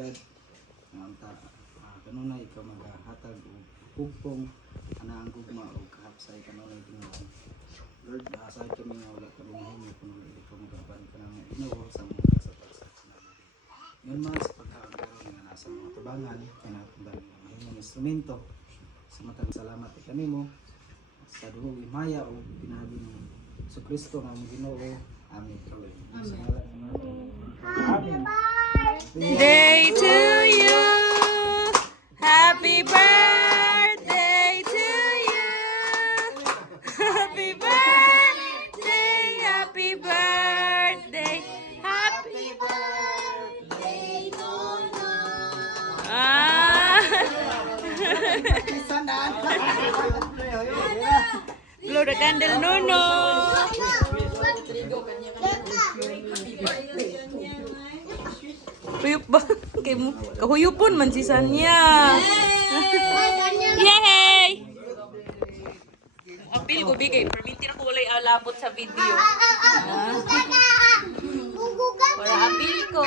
God kanunay ikaw maghatag og pugpong ana ang gugma og kahapsay kanunay Ginoo. Lord, naasahan kami nga wala kami mahingi kung ikaw magaban ka namin Ginoo sa mga sa namin. Yun man sa pagkakaroon nga nasa mga tubangan kaya natin mahimong instrumento sa matang salamat kanimo sa duhog himaya o pinaagi ni Hesus Kristo nga among Ginoo. Amen. Amen. Day to you. Happy birthday to you. Happy birthday. Happy birthday. Happy birthday, Nono. Blow the candle, Nono. Huyup ba? Kahuyupon man si Sanya. Yay! Apil ko bigay. Permintir ko walay alabot sa video. Para apil ko.